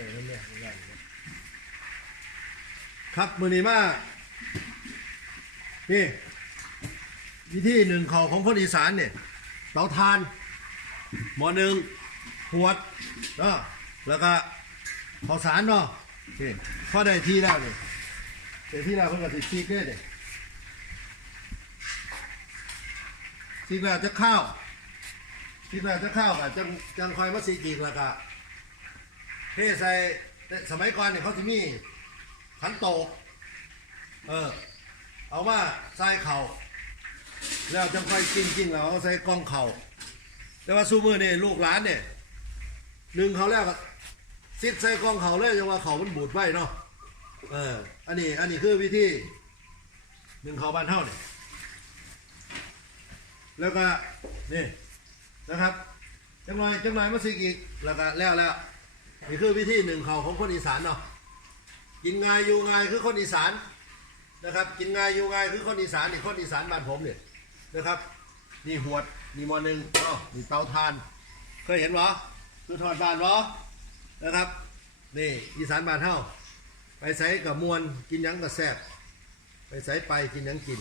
ส่น้ำเนี่ยไม่ได้เลยครับมือนี้มานี่วิธีหนึ่งเขาของคนอีสานเนี่ยเตาทาน หมอหนึ่งขวดเนาะแล้วก็ข้าวสารเนาะนี่พอได้ที่แล้วเนี่ยได้ที่แล้วเพิ่งก็ติดซีกเนี่ยเนี่ยซีกแล้วจะข้าวซีกแล้วจะข้าวกับจังจังคอยมาซีกอีกแล้วก็เทใส่แต่สมัยก่อนเนี่ยเขาจะมีขันโตก เออ เอาว่าใส่เข่าแล้วจังคอยกินกินแล้วเอาใส่กล้องเข่าแต่ว่าซูมือเนี่ยลูกหลานเนี่ยหนึ่งเขาแล้วก็ซิดใส่กล้องเขาเลยจังว่าเขามันบูดไว้เนาะเออ อันนี้ อันนี้คือวิธีหนึ่งเขาบ้านเท่าเนี่ยแล้วก็นี่นะครับจังหน่อยจังหน่อยมาสิอีกแล้วก็แล้วแล้ว นี่คือวิธีหนึ่งเขาของคนอีสานเนาะกินง่ายอยู่ง่ายคือคนอีสานนะครับ กินง่ายอยู่ง่ายคือคนอีสานนี่คนอีสานบ้านผมเนี่ยนะครับนี่หวดนี่มอหนึ่งอ้าวนี่เตาทานเคยเห็นหรอคือทอดบานหรอนะครับนี่อีสานบ้านเฮาไปใส่กับมวนกินยังกับแซ่บไปใส่ไปกินยังกิน